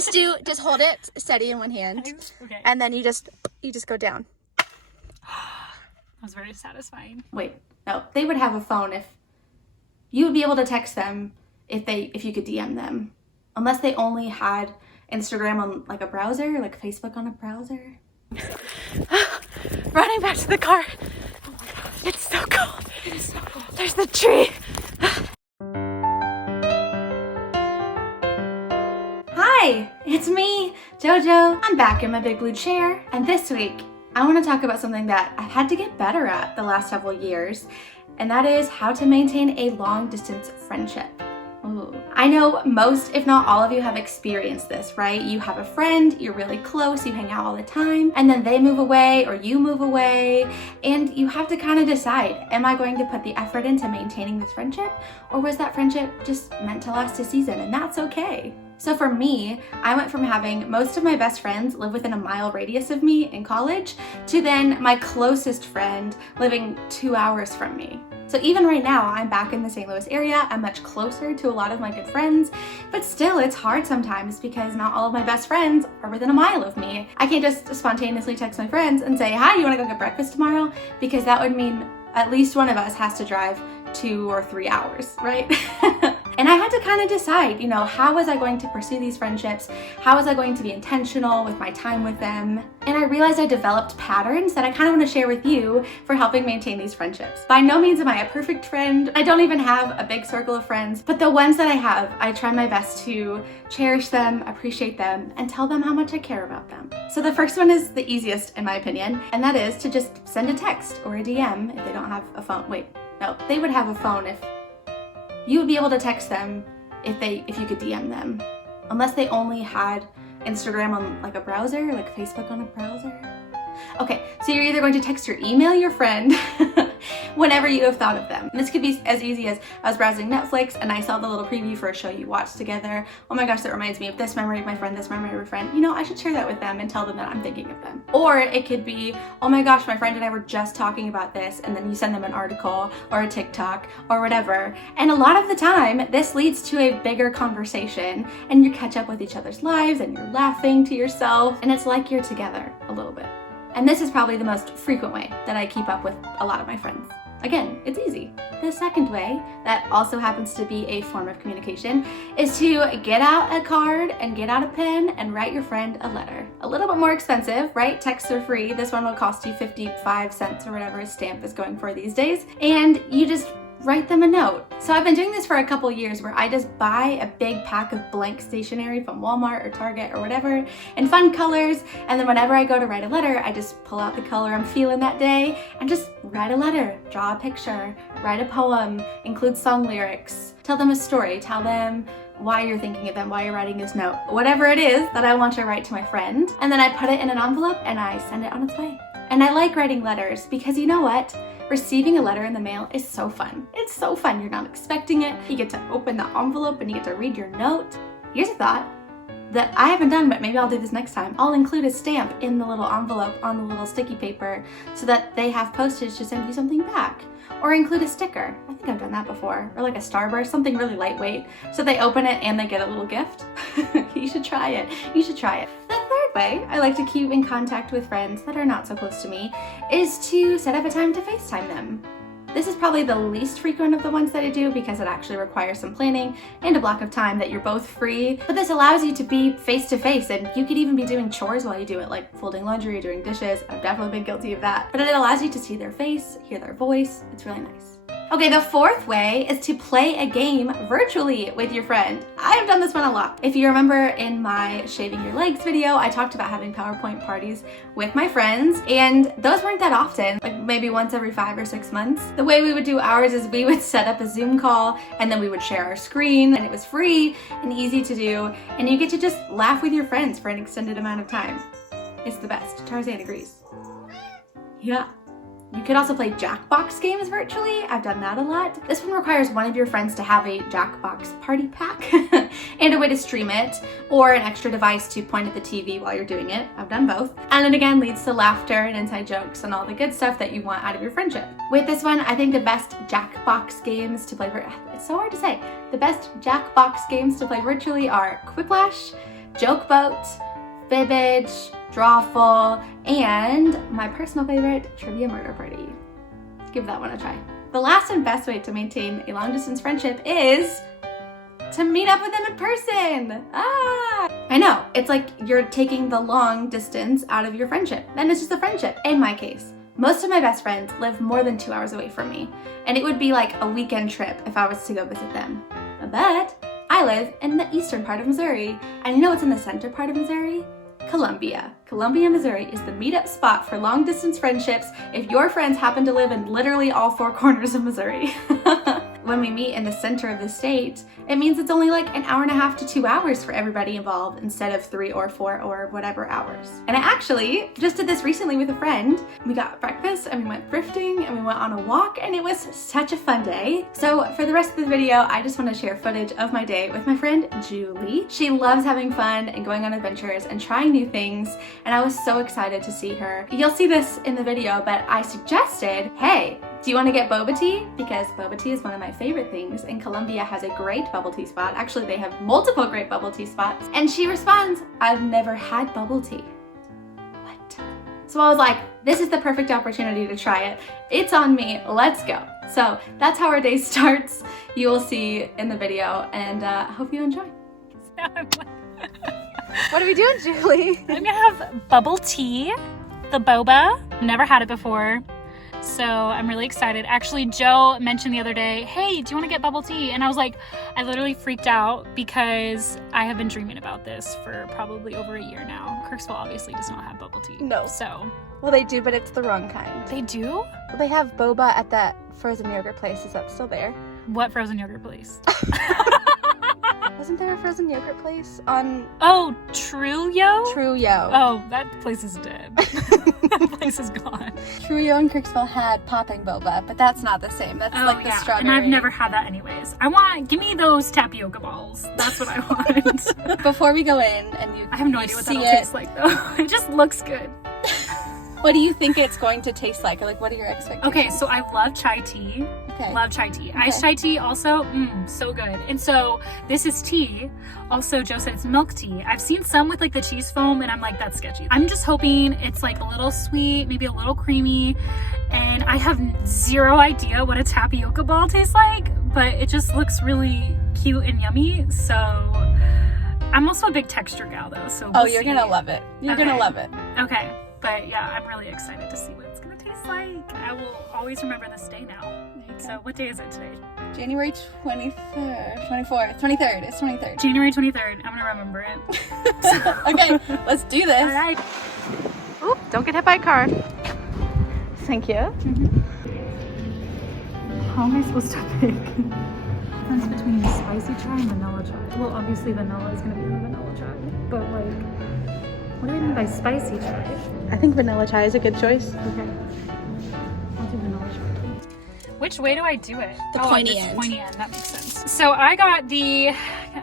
just hold it steady in one hand. Okay. And then you just go down. That was very satisfying. Wait, no, they would have a phone if you would be able to text them if you could DM them. Unless they only had Instagram on like a browser, like Facebook on a browser. Running back to the car. Oh my gosh. It's so cold. It is so cold. There's the tree. Hi, it's me, Jojo. I'm back in my big blue chair, and this week I want to talk about something that I've had to get better at the last several years, and that is how to maintain a long distance friendship. Ooh. I know most, if not all of you have experienced this, right? You have a friend, you're really close, you hang out all the time, and then they move away or you move away, and you have to kind of decide, am I going to put the effort into maintaining this friendship, or was that friendship just meant to last a season, and that's okay? So for me, I went from having most of my best friends live within a mile radius of me in college to then my closest friend living 2 hours from me. So even right now, I'm back in the St. Louis area. I'm much closer to a lot of my good friends, but still it's hard sometimes because not all of my best friends are within a mile of me. I can't just spontaneously text my friends and say, hi, you wanna go get breakfast tomorrow? Because that would mean at least one of us has to drive 2 or 3 hours, right? And I had to kind of decide, how was I going to pursue these friendships? How was I going to be intentional with my time with them? And I realized I developed patterns that I kind of want to share with you for helping maintain these friendships. By no means am I a perfect friend. I don't even have a big circle of friends, but the ones that I have, I try my best to cherish them, appreciate them, and tell them how much I care about them. So the first one is the easiest in my opinion, and that is to just send a text or a DM if they don't have a phone. Wait, no, they would have a phone if you would be able to text them if you could DM them. Unless they only had Instagram on like a browser, like Facebook on a browser. Okay, so you're either going to text or email your friend whenever you have thought of them. And this could be as easy as I was browsing Netflix and I saw the little preview for a show you watched together. Oh my gosh, that reminds me of this memory of my friend, this memory of my friend. I should share that with them and tell them that I'm thinking of them. Or it could be, oh my gosh, my friend and I were just talking about this, and then you send them an article or a TikTok or whatever. And a lot of the time, this leads to a bigger conversation and you catch up with each other's lives and you're laughing to yourself and it's like you're together a little bit. And this is probably the most frequent way that I keep up with a lot of my friends. Again, it's easy. The second way that also happens to be a form of communication is to get out a card and get out a pen and write your friend a letter. A little bit more expensive, right? Texts are free. This one will cost you 55 cents or whatever a stamp is going for these days. And you just write them a note. So I've been doing this for a couple years where I just buy a big pack of blank stationery from Walmart or Target or whatever in fun colors, and then whenever I go to write a letter, I just pull out the color I'm feeling that day and just write a letter, draw a picture, write a poem, include song lyrics, tell them a story, tell them why you're thinking of them, why you're writing this note, whatever it is that I want to write to my friend. And then I put it in an envelope and I send it on its way. And I like writing letters because you know what? Receiving a letter in the mail is so fun. It's so fun. You're not expecting it. You get to open the envelope and you get to read your note. Here's a thought that I haven't done, but maybe I'll do this next time. I'll include a stamp in the little envelope on the little sticky paper so that they have postage to send you something back. Or include a sticker. I think I've done that before. Or like a Starburst, something really lightweight. So they open it and they get a little gift. You should try it. You should try it. The third way I like to keep in contact with friends that are not so close to me is to set up a time to FaceTime them. This is probably the least frequent of the ones that I do because it actually requires some planning and a block of time that you're both free. But this allows you to be face to face, and you could even be doing chores while you do it, like folding laundry or doing dishes. I've definitely been guilty of that. But it allows you to see their face, hear their voice. It's really nice. Okay, the fourth way is to play a game virtually with your friend. I've done this one a lot. If you remember in my shaving your legs video, I talked about having PowerPoint parties with my friends, and those weren't that often, like maybe once every 5 or 6 months. The way we would do ours is we would set up a Zoom call and then we would share our screen, and it was free and easy to do, and you get to just laugh with your friends for an extended amount of time. It's the best. Tarzan agrees. Yeah. You could also play Jackbox games virtually. I've done that a lot. This one requires one of your friends to have a Jackbox party pack and a way to stream it, or an extra device to point at the TV while you're doing it. I've done both. And it again leads to laughter and inside jokes and all the good stuff that you want out of your friendship. With this one, I think the best Jackbox games to play, it's so hard to say. The best Jackbox games to play virtually are Quiplash, joke boat, fibbage, drawful, and my personal favorite, trivia murder party. Give that one a try. The last and best way to maintain a long distance friendship is to meet up with them in person. I know, it's like you're taking the long distance out of your friendship. Then it's just a friendship. In my case, most of my best friends live more than 2 hours away from me, and it would be like a weekend trip if I was to go visit them. But I live in the eastern part of Missouri, and you know what's in the center part of Missouri? Columbia. Columbia, Missouri is the meetup spot for long distance friendships if your friends happen to live in literally all 4 corners of Missouri. When we meet in the center of the state, it means it's only like an hour and a half to 2 hours for everybody involved instead of 3 or 4 or whatever hours. And I actually just did this recently with a friend. We got breakfast and we went thrifting and we went on a walk, and it was such a fun day. So for the rest of the video, I just want to share footage of my day with my friend Julie. She loves having fun and going on adventures and trying new things, and I was so excited to see her. You'll see this in the video, but I suggested, hey, do you want to get boba tea? Because boba tea is one of my favorite things, and Columbia has a great bubble tea spot. Actually, they have multiple great bubble tea spots. And she responds, I've never had bubble tea. What? So I was like, this is the perfect opportunity to try it. It's on me, let's go. So that's how our day starts. You will see in the video, and I hope you enjoy. What are we doing, Julie? I'm gonna have bubble tea, the boba. Never had it before. So I'm really excited. Actually, Joe mentioned the other day, hey, do you want to get bubble tea? And I was like, I literally freaked out because I have been dreaming about this for probably over a year now. Kirksville obviously does not have bubble tea. No. So. Well, they do, but it's the wrong kind. They do? Well, they have boba at that frozen yogurt place. Is that still there? What frozen yogurt place? Wasn't there a frozen yogurt place on... Oh, Truyo? Truyo. Oh, that place is dead. That place is gone. Truyo and Kirksville had popping boba, but that's not the same. That's like the strawberry. And I've never had that anyways. Give me those tapioca balls. That's what I want. Before we go in and you I have no idea what that'll taste like though. It just looks good. What do you think it's going to taste like? Or like, what are your expectations? Okay, so I love chai tea. Okay. Love chai tea. Iced chai tea also, so good. And so this is tea. Also, Joe said it's milk tea. I've seen some with like the cheese foam and I'm like, that's sketchy. I'm just hoping it's like a little sweet, maybe a little creamy. And I have zero idea what a tapioca ball tastes like, but it just looks really cute and yummy. So I'm also a big texture gal though. So we'll you're gonna love it. You're gonna love it. Okay. But yeah, I'm really excited to see what it's gonna taste like. I will always remember this day now. So what day is it today? January 23rd, 24th, 23rd. It's 23rd. January 23rd. I'm gonna remember it. Okay, let's do this. All right. Oop, don't get hit by a car. Thank you. How am I supposed to pick? Difference between spicy chai and vanilla chai. Well, obviously vanilla is gonna be the vanilla chai, but like, what do I mean by spicy chai? I think vanilla chai is a good choice. Okay. I'll do vanilla chai. Which way do I do it? The pointy this end. Pointy end, that makes sense. So I got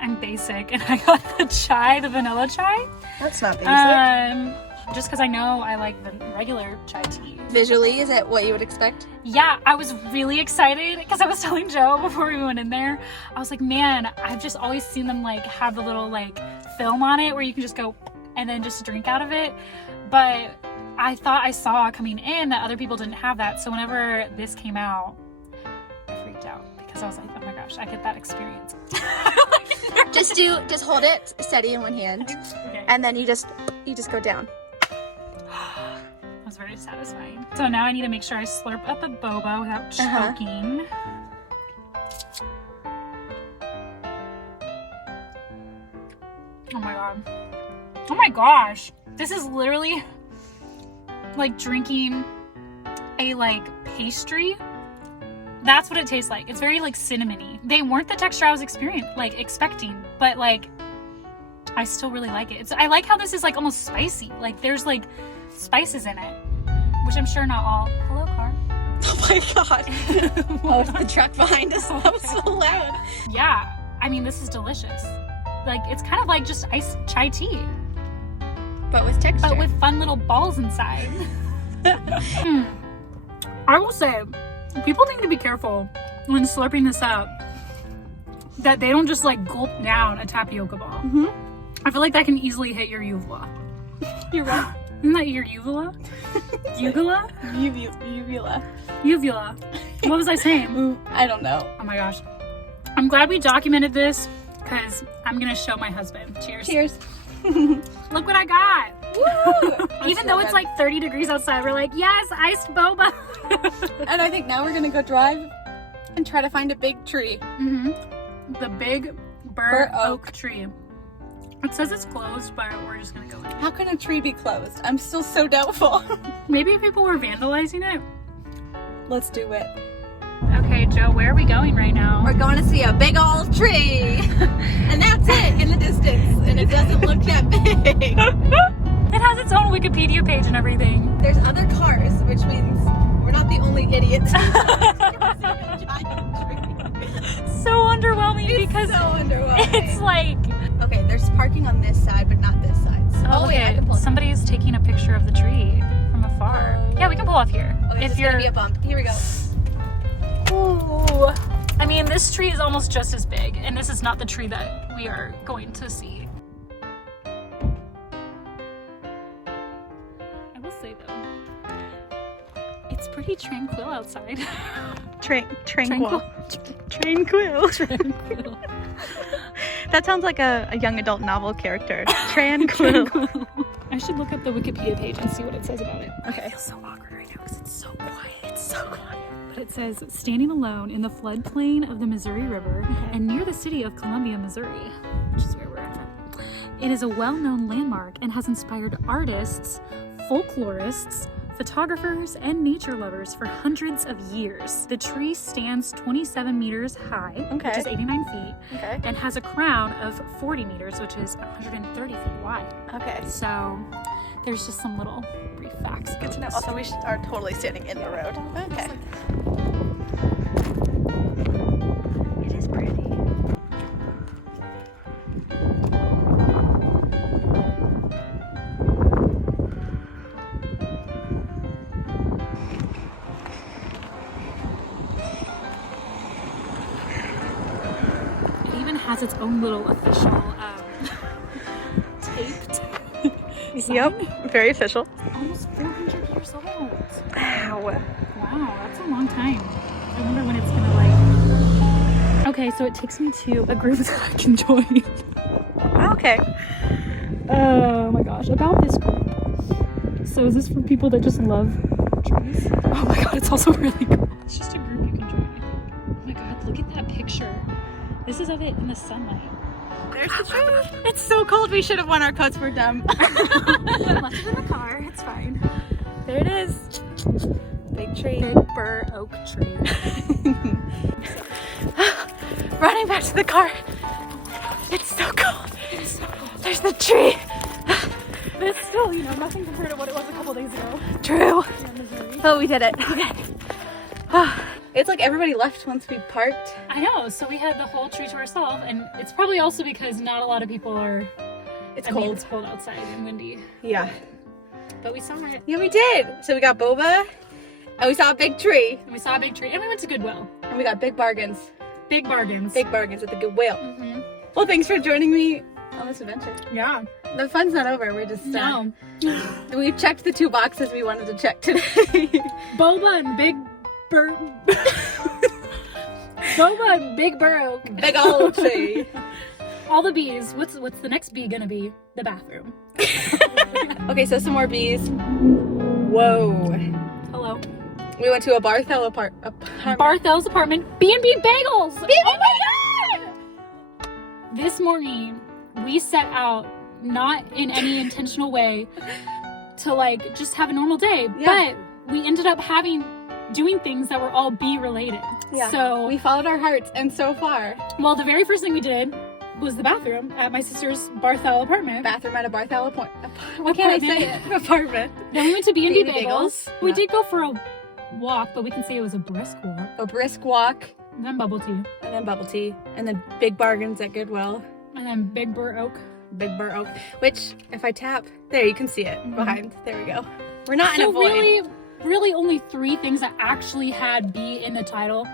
I'm basic, and I got the vanilla chai. That's not basic. Just because I know I like the regular chai tea. Visually, is it what you would expect? Yeah, I was really excited because I was telling Joe before we went in there. I was like, man, I've just always seen them like have the little like film on it where you can just go and then just drink out of it. But I thought I saw coming in that other people didn't have that. So whenever this came out, I freaked out because I was like, oh my gosh, I get that experience. Just hold it steady in one hand, Okay. and then you just go down. That was very satisfying. So now I need to make sure I slurp up a boba without choking. Oh my god. Oh my gosh. This is literally like drinking a like pastry. That's what it tastes like. It's very like cinnamony. They weren't the texture I was expecting, but like I still really like it. I like how this is like almost spicy. Like there's like spices in it, which I'm sure not all. Hello, car. Oh my god. Oh, it's the truck behind us. That was so loud. Yeah, I mean, this is delicious. Like, it's kind of like just iced chai tea. But with texture. But with fun little balls inside. I will say, people need to be careful when slurping this up that they don't just like gulp down a tapioca ball. I feel like that can easily hit your uvula. You're right. Isn't that your uvula? Uvula? Uvula. Uvula. What was I saying? I don't know. Oh my gosh. I'm glad we documented this because I'm going to show my husband. Cheers. Cheers. Look what I got. Woo! Even though it's like 30 degrees outside, we're like, yes, iced boba. And I think now we're gonna go drive and try to find a big tree. The big bur oak tree. It says it's closed, but we're just gonna go in. How can a tree be closed? I'm still so doubtful. Maybe people were vandalizing it. Let's do it. Okay, Joe, where are we going right now? We're going to see a big old tree. And that's it in the distance. And it doesn't look that big. It has its own Wikipedia page and everything. There's other cars, which means we're not the only idiots. So underwhelming because so underwhelming. it's like... Okay, there's parking on this side, but not this side. So, Oh, wait, I can pull. Somebody's taking a picture of the tree from afar. Yeah, we can pull off here. Oh, there's gonna be a bump. Here we go. Ooh. I mean, this tree is almost just as big, and this is not the tree that we are going to see. I will say though, it's pretty tranquil outside. Tranquil. Tranquil. That sounds like a young adult novel character. Tranquil. I should look up the Wikipedia page and see what it says about it. Okay. I feel so awkward right now because it's so quiet. It's so quiet. But it says, standing alone in the floodplain of the Missouri River and near the city of Columbia, Missouri, which is where we're at. It is a well-known landmark and has inspired artists, folklorists, photographers, and nature lovers for hundreds of years. The tree stands 27 meters high, which is 89 feet, and has a crown of 40 meters, which is 130 feet wide. Okay. So there's just some little brief facts. Good to know. Also, we are totally standing in the road. Okay. It is pretty. It even has its own little official taped sign. Yep. Very official. Almost 400 years old. Wow. Wow, that's a long time. I wonder when it's gonna like... Okay, so it takes me to a group that I can join. Okay. Oh my gosh, about this group. So is this for people that just love trees? Oh my god, it's also really cool. It's just a group you can join, I think. Oh my god, look at that picture. This is of it in the sunlight. There's the tree. It's so cold. We should have worn our coats. We're dumb. Left it in the car. It's fine. There it is. Big tree. Big bur oak tree. Running back to the car. It's so cold. It is so cold. There's the tree. But it's still, you know, nothing compared to what it was a couple days ago. True. In Missouri. Oh, we did it. Okay. It's like everybody left once we parked. I know. So we had the whole tree to ourselves, and it's probably also because not a lot of people are. It's I mean, cold. it's cold outside and windy. Yeah. But we saw it. Yeah, we did. So we got boba, and we saw a big tree, And we saw a big tree, and we went to Goodwill. and we got big bargains. Big bargains. Big bargains at the Goodwill. Mm-hmm. Well, thanks for joining me on this adventure. Yeah. The fun's not over. We're just No. We've checked the 2 boxes we wanted to check today. Boba and Big Bur. Boba and Big Bur Oak. Big old tree. All the bees. What's the next bee gonna be? The bathroom. Okay, so some more bees. Whoa. Hello. We went to a Barthel apartment. Barthel's apartment. B&B Bagels. Oh my god! This morning, we set out, not in any intentional way, to like just have a normal day, Yeah. but we ended up doing things that were all bee related. Yeah. So, We followed our hearts, and so far. well, the very first thing we did was the bathroom at my sister's Barthel apartment. Bathroom at a Barthel apartment. Why can't I say it? Apartment. Then we went to B&B B&B Bagels. Bagels. We Yeah. did go for a walk, but we can say it was a brisk walk. A brisk walk, And then bubble tea. and then bubble tea, and then big bargains at Goodwill. And then Big Bur Oak. Big Bur Oak. Which, if I tap, there you can see it Mhm. behind. There we go. We're not in So a void. really only 3 things that actually had B in the title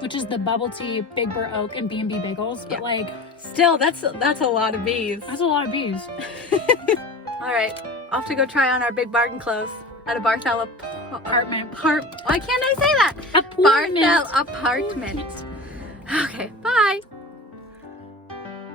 which is the bubble tea, Big Burr Oak, and B&B bagels. But Yeah. like, Still, that's a lot of bees. that's a lot of bees. All right, off to go try on our big bargain clothes at a Barthel Apartment. Why can't I say that? Apartment. Barthel apartment. Okay, bye.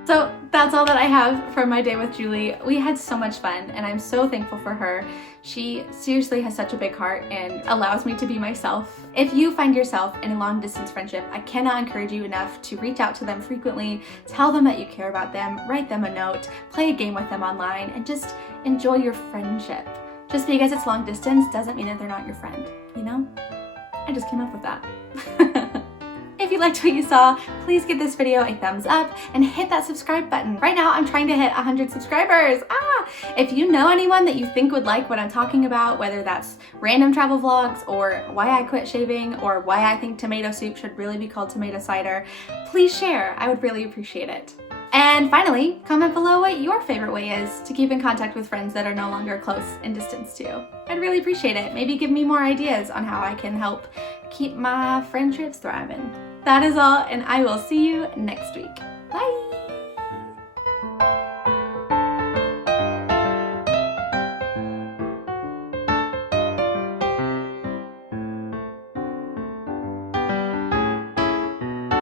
So that's all that I have for my day with Julie. We had so much fun and I'm so thankful for her. She seriously has such a big heart and allows me to be myself. If you find yourself in a long distance friendship, I cannot encourage you enough to reach out to them frequently, tell them that you care about them, write them a note, play a game with them online, and just enjoy your friendship. Just because it's long distance doesn't mean that they're not your friend, you know? I just came up with that. If you liked what you saw, please give this video a thumbs up and hit that subscribe button. Right now, I'm trying to hit 100 subscribers. If you know anyone that you think would like what I'm talking about, whether that's random travel vlogs or why I quit shaving or why I think tomato soup should really be called tomato cider, please share. I would really appreciate it. And finally, comment below what your favorite way is to keep in contact with friends that are no longer close in distance to. I'd really appreciate it. Maybe give me more ideas on how I can help keep my friendships thriving. That is all, and I will see you next week.